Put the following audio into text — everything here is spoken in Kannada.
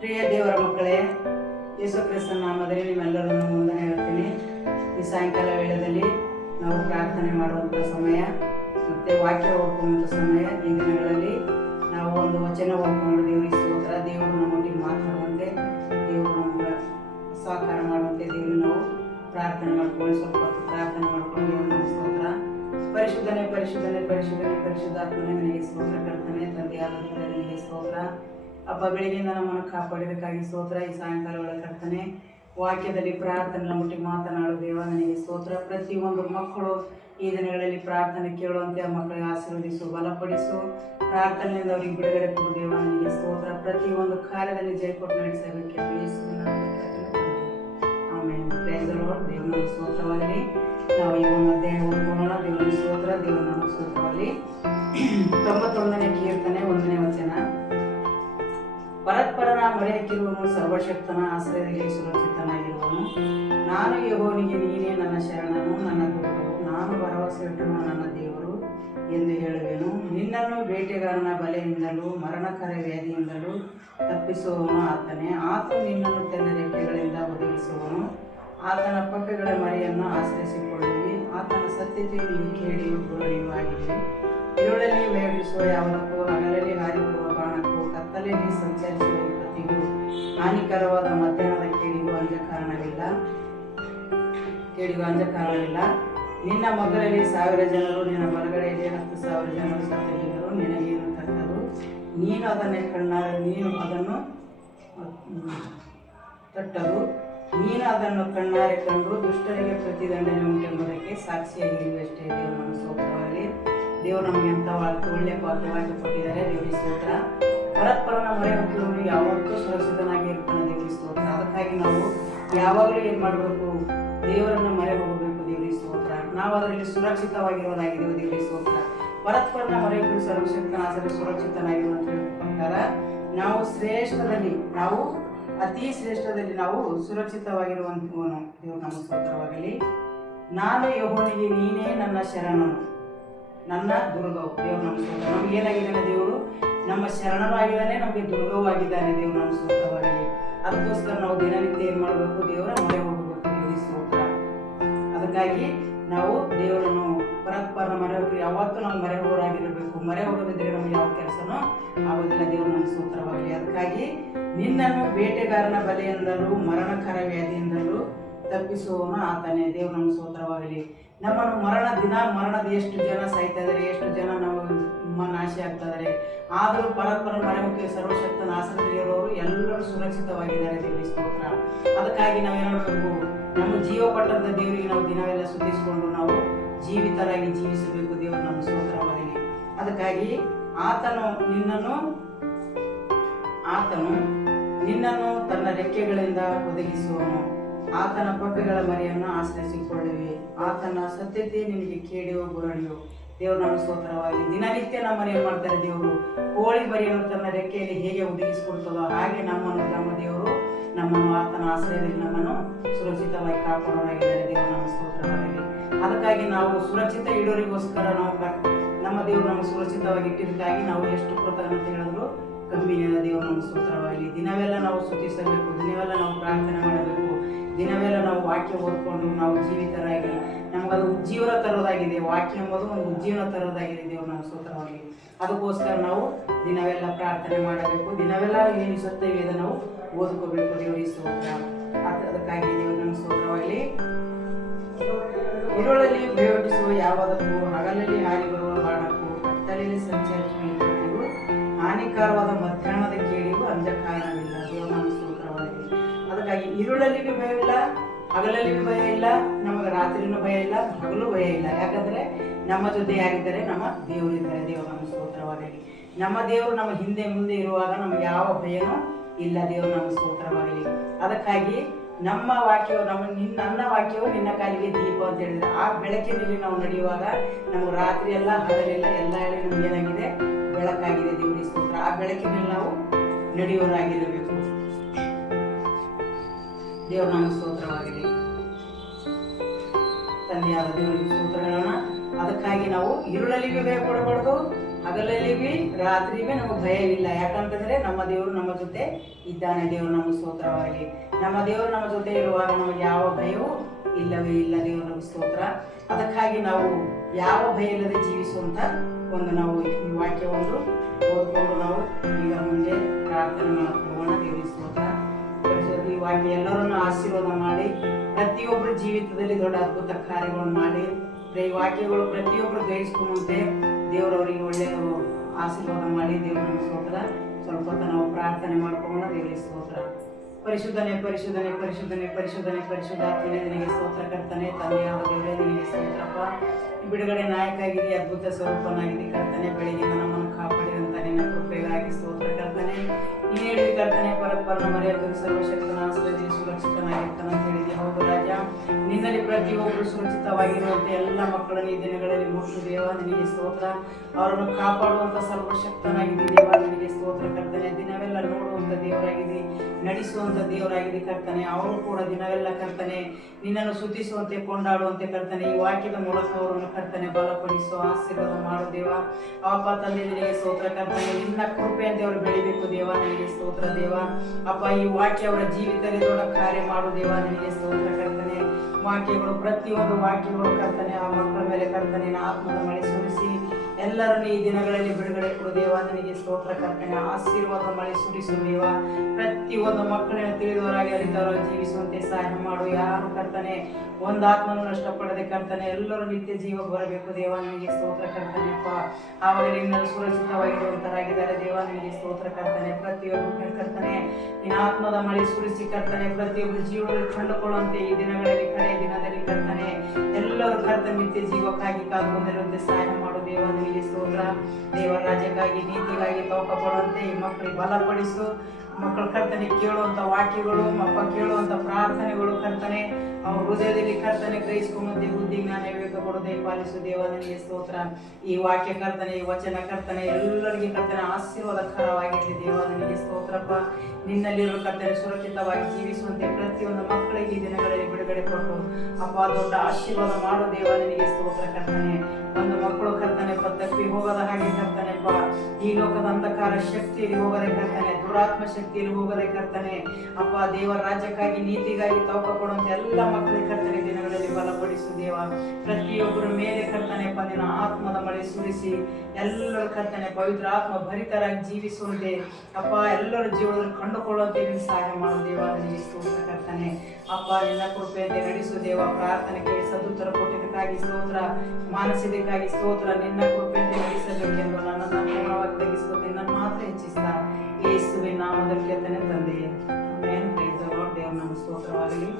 ಪ್ರಿಯ ದೇವರ ಮಕ್ಕಳೇ, ಯೇಸು ಕ್ರಿಸ್ತನ ನಾಮದಲ್ಲಿ ನಿಮ್ಮೆಲ್ಲರನ್ನು ವಂದನೆ ಹೇಳ್ತೀನಿ. ಈ ಸಾಯಂಕಾಲ ವೇಳೆಯಲ್ಲಿ ನಾವು ಪ್ರಾರ್ಥನೆ ಮಾಡುವಂಥ ಸಮಯ ಮತ್ತು ವಾಕ್ಯ ಓದ್ಕೊಳ್ಳುವಂಥ ಸಮಯ. ಈ ದಿನಗಳಲ್ಲಿ ನಾವು ಒಂದು ವಚನ ಓದ್ಕೊಂಡು ದೇವರಿಗೆ ಸ್ತೋತ್ರ. ದೇವರು ನಮ್ಮೊಟ್ಟಿಗೆ ಮಾತಾಡುವಂತೆ, ದೇವರು ನಮಗೆ ಸಹಕಾರ ಮಾಡುವಂತೆ ದೇವರು ನಾವು ಪ್ರಾರ್ಥನೆ ಮಾಡ್ಕೊಳ್ಳಿ. ಸ್ವಲ್ಪ ಹೊತ್ತು ಪ್ರಾರ್ಥನೆ ಮಾಡ್ಕೊಂಡು ದೇವರು ನಮಗೆ ಸ್ತೋತ್ರ. ಪರಿಶುದ್ಧನೇ ಪರಿಶುದ್ಧನೇ ಪರಿಶುದ್ಧನೇ ಪರಿಶುದ್ಧಾತ್ಮನೇ ನಿನಗೆ ಸ್ತೋತ್ರ. ಕರ್ತನೇ ತಂದೆಯಾದ ನಿನಗೆ ಸ್ತೋತ್ರ. ಹಬ್ಬ ಬೆಳಗ್ಗೆಯಿಂದ ನಮ್ಮನ್ನು ಕಾಪಾಡಬೇಕಾಗಿ ಸ್ತೋತ್ರ. ಈ ಸಾಯಂಕಾಲ ಒಳಗೆ ಕರ್ತನೆ ವಾಕ್ಯದಲ್ಲಿ ಪ್ರಾರ್ಥನೆ ನಮ್ಮೊಟ್ಟಿಗೆ ಮಾತನಾಡು ದೇವ, ನನಗೆ ಸ್ತೋತ್ರ. ಪ್ರತಿಯೊಂದು ಮಕ್ಕಳು ಈ ದಿನಗಳಲ್ಲಿ ಪ್ರಾರ್ಥನೆ ಕೇಳುವಂತೆ ಮಕ್ಕಳಿಗೆ ಆಶೀರ್ವದಿಸು, ಬಲಪಡಿಸು. ಪ್ರಾರ್ಥನೆಯಿಂದ ಅವರಿಗೆ ಬಿಡುಗಡೆ ಕೊಡು ದೇವ, ನನಗೆ ಸ್ತೋತ್ರ. ಪ್ರತಿಯೊಂದು ಕಾರ್ಯದಲ್ಲಿ ಜಯಕೊಟ್ಟು ನಡೆಸಬೇಕು ಆಮೇಲೆ. Praise the Lord. ದೇವರ ಸ್ತೋತ್ರವಾಗಲಿ. ನಾವು ಈ ಒಂದು ಅಧ್ಯಾಯ ಓದ್ಕೊಳ್ಳೋಣ. ದೇವರ ಸ್ತೋತ್ರ. ದೇವರ ನಮ್ಮ ಸ್ತೋತ್ರವಾಗಲಿ. 91ನೇ ಕೀರ್ತನೆ 1ನೇ ವಚನ. ಪರಸ್ಪರನ ಮೊರೆ ಹಾಕಿರುವನು, ಸರ್ವಶಕ್ತನ ಆಶ್ರಯದಲ್ಲಿ ಸುರಕ್ಷಿತನಾಗಿರುವನು. ನಾನು ಯೆಹೋವನಿಗೆ ನೀನೇ ನನ್ನ ಶರಣನು, ನನ್ನ ದುರ್ಗವು, ನಾನು ಭರವಸೆ ಇಟ್ಟನು ನನ್ನ ದೇವರು ಎಂದು ಹೇಳುವೆನು. ನಿನ್ನನ್ನು ಬೇಟೆಗಾರನ ಬಲೆಯಿಂದಲೂ ಮರಣಕರ ವ್ಯಾಧಿಯಿಂದಲೂ ತಪ್ಪಿಸುವವನು ಆತನೇ. ಆತನು ನಿನ್ನನ್ನು ತನ್ನ ರೆಕ್ಕೆಗಳಿಂದ ಒದಗಿಸುವನು. ಆತನ ಪಕ್ಕಗಳ ಮರೆಯನ್ನು ಆಶ್ರಯಿಸಿಕೊಳ್ಳುವಿ. ಆತನ ಸತ್ಯತೆಯು ನೀವು ಕೇಳಿಯೂ ಗುರುಳಿಯೂ ಆಗಿದೆ. ഇരുಳಲ್ಲಿ ಮೇಡಿಸುವ ಯಾವುದಕ್ಕೂ, ಹಗಲಲ್ಲಿ ಹಾರಿ ಬರುವ ಬಾಣಕ್ಕೂ, ಕತ್ತಲೆಯಲ್ಲಿ ಸಂಚರಿಸುವ ವಿಪತ್ತಿಗೂ, ಹಾನಿಕರವಾದ ಮಧ್ಯಾಹ್ನದ ಕೇಡಿಗೂ ಅಂಜಕಾರವಿಲ್ಲ. ನಿನ್ನ ಮೊದಲಲ್ಲಿ 1000 ಜನರು, ನಿನ್ನ ಬಲಗಡೆಯಲ್ಲಿ 10,000 ಜನರು ಸತ್ತಲಿದ್ದರು, ನಿನಗೇನು ತಟ್ಟದು. ನೀನು ಅದನ್ನು ಕಣ್ಣಾರೆ ಕಂಡು ದುಷ್ಟರಿಗೆ ಪ್ರತಿದಂಡನೆ ಉಂಟೆಂಬುದಕ್ಕೆ ಸಾಕ್ಷಿಯಾಗಿರುವಷ್ಟೇ. ದೇವರು ನಮ್ಮ ಸ್ತೋತ್ರವಾಗಲಿ. ದೇವರು ನಮಗೆ ಅಂತ ಒಳ್ಳೆಯ ವಾಕ್ಯ ಕೊಟ್ಟಿದ್ದಾರೆ. ದೇವರಿಗೆ ಸ್ತೋತ್ರ. ಪರಸ್ಪರನ ಮೊರೆ ಹಾಕಿರುವವರು ಯಾವತ್ತೂ ಸುರಕ್ಷಿತನಾಗಿ ಇರ್ತಾನೆ. ದೇವರಿಗೆ ಸ್ತೋತ್ರ. ಅದಕ್ಕಾಗಿ ನಾವು ಯಾವಾಗಲೂ ಏನು ಮಾಡಬೇಕು? ದೇವರನ್ನ ಮೊರೆ ಹೋಗಬೇಕು. ದೇವರಿಗೆ ಸ್ತೋತ್ರ. ನಾವು ಅದರಲ್ಲಿ ಸುರಕ್ಷಿತವಾಗಿರೋದಾಗಿದ್ದೇವೆ. ದೇವರಿಗೆ ಸ್ತೋತ್ರ. ಪರಸ್ಪರನ ಮೊರೆ ಹಾಕಿ ಸರ್ವಶಕ್ತನ ಆಸರೆ ಸುರಕ್ಷಿತನಾಗಿರುವಂತ ಪ್ರಕಾರ ನಾವು ಅತಿ ಶ್ರೇಷ್ಠದಲ್ಲಿ ನಾವು ಸುರಕ್ಷಿತವಾಗಿರುವಂತವನು. ದೇವರು ನಮ್ಮ ಸ್ತೋತ್ರವಾಗಲಿ. ನಾನು ಯೆಹೋವನಿಗೆ ನೀನೇ ನನ್ನ ಶರಣನು, ನನ್ನ ದುರ್ಗವು. ದೇವರು ನಮ್ಮ ಸ್ತೋತ್ರ. ನಮ್ಗೆ ಏನಾಗಿದ್ದಾನೆ? ದೇವರು ನಮ್ಮ ಶರಣನೂ ಆಗಿದ್ದಾನೆ, ನಮಗೆ ದುರ್ಗವೂ ಆಗಿದ್ದಾನೆ. ದೇವರು ನಮ್ಮ ಸ್ತೋತ್ರವಾಗಲಿ. ಅದಕ್ಕೋಸ್ಕರ ನಾವು ದಿನನಿತ್ಯ ಏನು ಮಾಡಬೇಕು? ದೇವರ ಮೊರೆ ಹೋಗಬೇಕು. ದೇವರಿಗೆ ಸ್ತೋತ್ರ. ಅದಕ್ಕಾಗಿ ನಾವು ದೇವರನ್ನು ಪರಸ್ಪರ ಮೊರೆ ಹೋಗಿ ಯಾವತ್ತೂ ನಾವು ಮೊರೆ ಹೋಗೋರಾಗಿರಬೇಕು. ಮೊರೆ ಹೋಗೋದಿದ್ರೆ ನಮಗೆ ಯಾವ ಕೆಲಸನೂ ಆಗೋದಿಲ್ಲ. ದೇವರು ನಮ್ಮ ಸ್ತೋತ್ರವಾಗಲಿ. ಅದಕ್ಕಾಗಿ ನಿನ್ನನ್ನು ಬೇಟೆಗಾರನ ಬಲೆಯಿಂದಲೂ ಮರಣಕರ ವ್ಯಾಧಿಯಿಂದಲೂ ತಪ್ಪಿಸುವವನು ಆತನೇ. ದೇವರು ನಮ್ಮ ಸ್ತೋತ್ರವಾಗಲಿ. ನಮ್ಮನ್ನು ಮರಣದ ಎಷ್ಟು ಜನ ಸಾಯ್ತಾ ಇದ್ದಾರೆ, ಎಷ್ಟು ಜನ ನಮ್ಮ ನಾಶ ಆಗ್ತಾ ಇದ್ದಾರೆ. ಆದರೂ ಪರಸ್ಪರ ಮೊರೆ ಹೋಗಿ ಸರ್ವಶಕ್ತನ ಆಶ್ರಯದಲ್ಲಿರೋರು ಎಲ್ಲರೂ ಸುರಕ್ಷಿತವಾಗಿದ್ದಾರೆ. ದೇವರಿಗೆ ಸ್ತೋತ್ರ. ಅದಕ್ಕಾಗಿ ನಾವೇನು ಮಾಡಬೇಕು? ನಮ್ಮ ಜೀವ ಕೊಟ್ಟಂತ ದೇವರಿಗೆ ನಾವು ದಿನವೆಲ್ಲ ಸುತ್ತಿಸಿಕೊಂಡು ನಾವು ಜೀವಿತರಾಗಿ ಜೀವಿಸಬೇಕು. ದೇವರು ನಮ್ಮ ಸ್ತೋತ್ರವಾಗಲಿ. ಅದಕ್ಕಾಗಿ ಆತನು ನಿನ್ನನ್ನು ತನ್ನ ರೆಕ್ಕೆಗಳಿಂದ ಒದಗಿಸುವನು. ಆತನ ಪಕ್ಕಗಳ ಮರೆಯನ್ನು ಆಶ್ರಯಿಸಿಕೊಳ್ಳುವಿ. ಆತನ ಸತ್ಯತೆ ನಿನಗೆ ಕೇಳಿಯೋ ಗುರಳಿಯೋ. ದೇವರು ನಮ್ಮ ಸ್ತೋತ್ರವಾಗಿ. ದಿನನಿತ್ಯ ನಮ್ಮನ್ನು ಏನು ಮಾಡ್ತಾರೆ? ದೇವರು ಕೋಳಿ ಮರಿಯನ್ನು ತನ್ನ ರೆಕ್ಕೆಯಲ್ಲಿ ಹೇಗೆ ಒದಗಿಸಿಕೊಡ್ತದೋ ಹಾಗೆ ನಮ್ಮ ದೇವರು ನಮ್ಮನ್ನು ಆತನ ಆಶ್ರಯದಲ್ಲಿ ನಮ್ಮನ್ನು ಸುರಕ್ಷಿತವಾಗಿ ಕಾಪಾಡೋರಾಗಿದ್ದಾರೆ. ದೇವರು ನಮ್ಮ ಸ್ತೋತ್ರವಾಗಿ. ಅದಕ್ಕಾಗಿ ನಾವು ಸುರಕ್ಷಿತ ಇಡೋರಿಗೋಸ್ಕರ ನಮ್ಮ ದೇವರು ನಮಗೆ ಸುರಕ್ಷಿತವಾಗಿ ಇಟ್ಟಿದ್ದಕ್ಕಾಗಿ ನಾವು ಎಷ್ಟು ಕೃತಜ್ಞತೆ ಹೇಳಿದ್ರು ಕಮ್ಮಿನೇ. ದೇವರು ನಮ್ಮ ಸ್ತೋತ್ರವಾಗಿ. ದಿನವೆಲ್ಲ ನಾವು ಸ್ತುತಿಸಬೇಕು, ದಿನವೆಲ್ಲ ನಾವು ಪ್ರಾರ್ಥನೆ ಮಾಡಬೇಕು, ದಿನವೆಲ್ಲ ನಾವು ವಾಕ್ಯ ಓದ್ಕೊಂಡು ನಾವು ಜೀವಿತರಾಗಿ ನಮಗದು ಉಜ್ಜೀವನ ತರೋದಾಗಿದೆ. ವಾಕ್ಯ ಎಂಬುದು ಒಂದು ಉಜ್ಜೀವನ ತರೋದಾಗಿದೆ. ದೇವರು ನಮ್ಮ ಸ್ತೋತ್ರವಾಗಿ. ಅದಕ್ಕೋಸ್ಕರ ನಾವು ದಿನವೆಲ್ಲ ಪ್ರಾರ್ಥನೆ ಮಾಡಬೇಕು. ದಿನವೆಲ್ಲ ಏನು ಸತ್ಯವೇದ ನಾವು ಓದ್ಕೋಬೇಕು. ದೇವರಿಗೆ ಸ್ತೋತ್ರ. ಅದಕ್ಕಾಗಿ ದೇವರು ನಮ್ಮ ಸ್ತೋತ್ರವಾಗಿ. ഇരുಳಲ್ಲಿ ಬೇವಟಿಸುವ ಯಾವುದಕ್ಕೂ, ಹಗಲಲ್ಲಿ ಹಾರಿ ಬರುವ ಬಾಣಕ್ಕೂ, ಕತ್ತಲೆಯಲ್ಲಿ ಸಂಚರಿಸುವ ವಿಪತ್ತಿಗೂ, ಹಾನಿಕರವಾದ ಮಧ್ಯಾಹ್ನದ ಕೇಳಿಗೂ ಅಂಜಕಾರವಿಲ್ಲ. ದೇವರು ನಮ್ಮ ಸ್ತೋತ್ರವಾಗಿ. ಅದಕ್ಕಾಗಿ ഇരുಳಲ್ಲಿಗೂ ಭಯ ಇಲ್ಲ, ಹಗಲಲ್ಲಿಗೂ ಭಯ ಇಲ್ಲ, ನಮಗೆ ರಾತ್ರಿನೂ ಭಯ ಇಲ್ಲ, ಹಗಲು ಭಯ ಇಲ್ಲ. ಯಾಕಂದ್ರೆ ನಮ್ಮ ಜೊತೆ ಯಾರಿದ್ದಾರೆ? ನಮ್ಮ ದೇವರಿದ್ದಾರೆ. ದೇವರು ನಮ್ಮ ಸ್ತೋತ್ರವಾಗಲಿ. ನಮ್ಮ ದೇವರು ನಮ್ಮ ಹಿಂದೆ ಮುಂದೆ ಇರುವಾಗ ನಮಗೆ ಯಾವ ಭಯನೂ ಇಲ್ಲ. ದೇವರು ನಮ್ಮ ಸ್ತೋತ್ರವಾಗಲಿ. ಅದಕ್ಕಾಗಿ ನಮ್ಮ ವಾಕ್ಯವು ನನ್ನ ವಾಕ್ಯವು ನಿನ್ನ ಕಾಲಿಗೆ ದೀಪ ಅಂತ ಹೇಳಿದ್ರೆ, ಆ ಬೆಳಕಿನಲ್ಲಿ ನಾವು ನಡೆಯುವಾಗ ನಮ್ಗೆ ರಾತ್ರಿ ಎಲ್ಲ ಹಗಲೆಲ್ಲ ಎಲ್ಲ ಹೇಳಿ ನಮ್ಗೆ ಏನಾಗಿದೆ? ಬೆಳಕಾಗಿದೆ. ದೇವರಿಗೆ ಸ್ತೋತ್ರ. ಆ ಬೆಳಕಿನಲ್ಲಿ ನಾವು ನಡೆಯೋರಾಗಿರಬೇಕು. ದೇವರು ನಮ್ಮ ಸ್ತೋತ್ರವಾಗಲಿ. ತಂದೆಯಾದ ದೇವರಿಗೆ ಸ್ತೋತ್ರ ಹೇಳೋಣ. ಅದಕ್ಕಾಗಿ ನಾವು ഇരുಳಲ್ಲಿಗೂ ಭಯ ಪಡಬಾರ್ದು, ಹಗಲಲ್ಲಿ ಬಿ ರಾತ್ರಿ ಬಿ ನಮಗೆ ಭಯವಿಲ್ಲ. ಯಾಕಂತಂದ್ರೆ ನಮ್ಮ ದೇವರು ನಮ್ಮ ಜೊತೆ ಇದ್ದಾನೆ. ದೇವರು ನಮ್ಮ ಸ್ತೋತ್ರವಾಗಿ. ನಮ್ಮ ದೇವರು ನಮ್ಮ ಜೊತೆ ಇರುವಾಗ ನಮಗೆ ಯಾವ ಭಯವೂ ಇಲ್ಲವೇ ಇಲ್ಲ. ದೇವರು ನಮ್ಮ ಸ್ತೋತ್ರ. ಅದಕ್ಕಾಗಿ ನಾವು ಯಾವ ಭಯ ಇಲ್ಲದೆ ಜೀವಿಸುವಂತ ನಾವು ಈ ವಾಕ್ಯ ಓದ್ಕೊಂಡು ನಾವು ಈಗ ಮುಂದೆ ಪ್ರಾರ್ಥನೆ ಮಾಡ್ಕೊಳ್ಳೋಣ. ದೇವರ ಸ್ತೋತ್ರ. ಈ ವಾಕ್ಯ ಎಲ್ಲರನ್ನು ಆಶೀರ್ವಾದ ಮಾಡಿ ಪ್ರತಿಯೊಬ್ಬರ ಜೀವಿತದಲ್ಲಿ ದೊಡ್ಡ ಅದ್ಭುತ ಕಾರ್ಯಗಳನ್ನು ಮಾಡಿ ಈ ವಾಕ್ಯಗಳು ಪ್ರತಿಯೊಬ್ಬರು ಗ್ರಹಿಸ್ಕೊಂಡಂತೆ ದೇವರವರಿಗೆ ಒಳ್ಳೆಯ ಆಶೀರ್ವಾದ ಮಾಡಿ. ದೇವರ ಸ್ತೋತ್ರ. ಸ್ವಲ್ಪ ಹೊತ್ತು ನಾವು ಪ್ರಾರ್ಥನೆ ಮಾಡ್ಕೊಳ್ಳೋಣ. ದೇವರ ಸ್ತೋತ್ರ. ಪರಿಶುದ್ಧನೆ ಪರಿಶುದ್ಧನೆ ಪರಿಶುದ್ಧನೆ ಪರಿಶುದ್ಧನೆ ಪರಿಶುದ್ಧಾತ್ಮನೇ ನಿನಗೆ ಸ್ತೋತ್ರ ಕರ್ತನೆ. ತಂದೆಯಾದ ದೇವರೇ ನಿನಗೆ ಸ್ತೋತ್ರಪ್ಪ. ಬಿಡುಗಡೆ ನಾಯಕ ಆಗಿದೆ, ಅದ್ಭುತ ಸ್ವರೂಪನಾಗಿದೆ ಕರ್ತನೆ. ಬೆಳಗಿನ ನಮ್ಮನ್ನು ಕಾಪಾಡಿದಂತ ನಿನ್ನ ಕೃಪೆಗಾಗಿ ಸ್ತೋತ್ರ ಕರ್ತನೆ. ನೀನು ಹೇಳಿದ ಕರ್ತನೆ, ಪರಪ್ಪರನ ಮರೆಯಾದರೂ ಸರ್ವಶಕ್ತನ ಆಶ್ರಯದಲ್ಲಿ ಸುರಕ್ಷಿತನಾಗಿರ್ತಾನೆ ಅಂತ ಹೇಳಿದೆ. ಹೌದು ರಾಜ, ನಿನ್ನಲ್ಲಿ ಪ್ರತಿಯೊಬ್ಬರು ಸುರಕ್ಷಿತವಾಗಿರುವಂತೆ ಎಲ್ಲ ಮಕ್ಕಳನ್ನು ಈ ದಿನಗಳಲ್ಲಿ ಮುಟ್ಟು ದೇವ ನಿನಗೆ ಸ್ತೋತ್ರ. ಅವರನ್ನು ಕಾಪಾಡುವಂತ ಸರ್ವಶಕ್ತನಾಗಿದೆ ದೇವ ನಿನಗೆ ಸ್ತೋತ್ರ ಕರ್ತನೆ. ದಿನವೆಲ್ಲ ನೋಡುವಂತ ದೇವರಾಗಿದೆ, ನಡೆಸುವಂತ ದೇವರಾಗಿದೆ ಕರ್ತನೆ. ಅವರು ಕೂಡ ದಿನವೆಲ್ಲ ಕರ್ತನೆ ನಿನ್ನನ್ನು ಸ್ತುತಿಸುವಂತೆ ಕೊಂಡಾಡುವಂತೆ ಕರ್ತನೆ. ಈ ವಾಕ್ಯದ ಮೂಲಕ ಅವರನ್ನು ಕರ್ತನೆ ಬಲಪಡಿಸುವ ಆಶೀರ್ವಾದ ಮಾಡು ದೇವ. ಅಪ್ಪ ತಂದೆ ನಿನಗೆ ಸ್ತೋತ್ರ ಕರ್ತನೆ. ನಿನ್ನ ಕೃಪೆ ಅಂತ ಅವರು ಬೆಳಿಬೇಕು ದೇವ ನಿನಗೆ ಸ್ತೋತ್ರ ದೇವ. ಅಪ್ಪ ಈ ವಾಕ್ಯ ಅವರ ಜೀವಿತದಲ್ಲಿ ದೊಡ್ಡ ಕಾರ್ಯ ಮಾಡು ದೇವ ನಿನಗೆ ಸ್ತೋತ್ರ ಕರ್ತನೆ. ವಾಕ್ಯಗಳು ಪ್ರತಿಯೊಂದು ವಾಕ್ಯಗಳು ಕರ್ತನೆ ಆ ಮಕ್ಕಳ ಮೇಲೆ ಕರ್ತನೆ ಆತ್ಮದ ಮಳೆ ಸುರಿಸಿ ಎಲ್ಲರನ್ನು ಈ ದಿನಗಳಲ್ಲಿ ಬಿಡುಗಡೆ ಕೊಡು ದೇವ ನಿನಗೆ ಸ್ತೋತ್ರ ಕರ್ತನೆ. ಆಶೀರ್ವಾದ ಮಳೆ ಸುರಿಸು ದೇವ. ಪ್ರತಿಯೊಂದು ಮಕ್ಕಳನ್ನು ತಿಳಿದವರಾಗಿ ಅರಿತವರಾಗಿ ಜೀವಿಸುವಂತೆ ಸಹಾಯ ಮಾಡು. ಯಾರು ಕರ್ತನೆ ಒಂದು ಆತ್ಮನ್ನು ನಷ್ಟಪಡದೆ ಕರ್ತನೆ ಎಲ್ಲರೂ ನಿತ್ಯ ಜೀವ ಬರಬೇಕು ದೇವ ನಿನಗೆ ಸ್ತೋತ್ರ ಕರ್ತನೆಪ್ಪ. ಆವಾಗ ನಿನ್ನನ್ನು ಸುರಕ್ಷಿತವಾಗಿರುವಂತರಾಗಿದ್ದಾರೆ ದೇವ ನಿನಗೆ ಸ್ತೋತ್ರ ಕರ್ತನೆ. ಪ್ರತಿಯೊಬ್ಬರು ಕರ್ತನೆ ನಿನ್ನ ಆತ್ಮದ ಮಳೆ ಸುರಿಸಿ ಕರ್ತನೆ ಪ್ರತಿಯೊಬ್ಬರು ಜೀವನದಲ್ಲಿ ಕಂಡುಕೊಳ್ಳುವಂತೆ ಈ ದಿನಗಳಲ್ಲಿ ಕಡೆಯ ದಿನದಲ್ಲಿ ಕರ್ತನೆ ಎಲ್ಲರೂ ಕರ್ತನೆ ನಿತ್ಯ ಜೀವಕ್ಕಾಗಿ ಕಾದು ಬಂದಿರುವಂತೆ ಸಹಾಯ ಮಾಡು ದೇವ ನಿನಗೆ ಸ್ತೋತ್ರ. ದೇವರ ರಾಜ್ಯಕ್ಕಾಗಿ ನೀತಿಗಾಗಿ ತವಕ ಪಡುವಂತೆ ಈ ಮಕ್ಕಳಿಗೆ ಬಲಪಡಿಸು. ಮಕ್ಕಳು ಕರ್ತನೆ ಕೇಳುವಂತ ವಾಕ್ಯಗಳು ಅಪ್ಪ ಕೇಳುವಂತ ಪ್ರಾರ್ಥನೆಗಳು ಕರ್ತನೆ ಅವ್ರ ಹೃದಯದಲ್ಲಿ ಕರ್ತನೆ ಗ್ರಹಿಸ್ಕೊಂಬಂತೆ ಬುದ್ಧಿ ಜ್ಞಾನ ವಿವೇಕ ಕೊಡದೆ ಪಾಲಿಸು ದೇವ ನಿನಗೆ ಸ್ತೋತ್ರ. ಈ ವಾಕ್ಯ ಕರ್ತನೆ ಈ ವಚನ ಕರ್ತನೆ ಎಲ್ಲರಿಗೆ ಕರ್ತನೆ ಆಶೀರ್ವಾದಕರವಾಗಿದೆ ದೇವ ನಿನಗೆ ಸ್ತೋತ್ರಪ್ಪ. ನಿನ್ನಲ್ಲಿರುವ ಕರ್ತನೆ ಸುರಕ್ಷಿತವಾಗಿ ಜೀವಿಸುವಂತೆ ಪ್ರತಿಯೊಂದು ಮಕ್ಕಳಿಗೆ ಈ ದಿನಗಳಲ್ಲಿ ಬಿಡುಗಡೆ ಕೊಟ್ಟು ಅಪ್ಪ ದೊಡ್ಡ ಆಶೀರ್ವಾದ ಮಾಡು ದೇವ ನಿನಗೆ ಸ್ತೋತ್ರ ಕರ್ತನೆ. ಒಂದು ಮಕ್ಕಳು ಕರ್ತನೆ ತಪ್ಪಿ ಹೋಗದ ಹಾಗೆ ಕರ್ತನೆಪ್ಪ ಈ ಲೋಕದ ಅಂಧಕಾರ ಶಕ್ತಿಯಲ್ಲಿ ಹೋಗದೆ ಕರ್ತನೆ ದುರಾತ್ಮ ಶಕ್ತಿಯಲ್ಲಿ ಹೋಗದೆ ಕರ್ತನೆ ಅಪ್ಪ ದೇವರ ರಾಜ್ಯಕ್ಕಾಗಿ ನೀತಿಗಾಗಿ ತವಕ ಕೊಡುವಂತೆ ಎಲ್ಲ ಮಕ್ಕಳಿಗೆ ಕರ್ತನೆ ದಿನಗಳಲ್ಲಿ ಬಲಪಡಿಸು ದೇವ. ಪ್ರತಿಯೊಬ್ಬರ ಮೇಲೆ ಕರ್ತನೆಪ್ಪ ನಿನ್ನ ಆತ್ಮದ ಮಳೆ ಸುರಿಸಿ ಎಲ್ಲರೂ ಕರ್ತನೆ ಪವಿತ್ರ ಆತ್ಮ ಭರಿತರಾಗಿ ಜೀವಿಸುವಂತೆ ಅಪ್ಪ ಎಲ್ಲರ ಜೀವನದಲ್ಲಿ ಕಂಡುಕೊಳ್ಳುವಂತೆ ನೀನು ಸಹಾಯ ಮಾಡು ದೇವ ನಿನಗೆ ಸ್ತೋತ್ರ ಕರ್ತನೆ. ಅಪ್ಪ ನಿನ್ನ ಕೃಪೆಯಂತೆ ನಡೆಸು ದೇವ. ಪ್ರಾರ್ಥನೆ ಕೇಳಿ ಸದುತ್ತರ ಕೊಟ್ಟಿದ್ದಕ್ಕಾಗಿ ಸ್ತೋತ್ರ, ಮಾನಸಿಕಕ್ಕಾಗಿ ಸ್ತೋತ್ರ. ನಿನ್ನ ಕೃಪೆಯಂತೆ ನಡೆಸಬೇಕೆಂದು ನನ್ನನ್ನು ಪೂರ್ಣವಾಗಿ ತೆಗೆಸ್ಕೊತೀನಿ. ನಿನ್ನನ್ನು ಮಾತ್ರ ಹೆಚ್ಚಿಸ್ತಾ ಯೇಸುವಿನ ನಾಮದಲ್ಲಿ ತಂದೆ. ಆಮೆನ್. Praise the Lord. ದೇವರ ನಾಮ ಸ್ತೋತ್ರವಾಗಲಿ.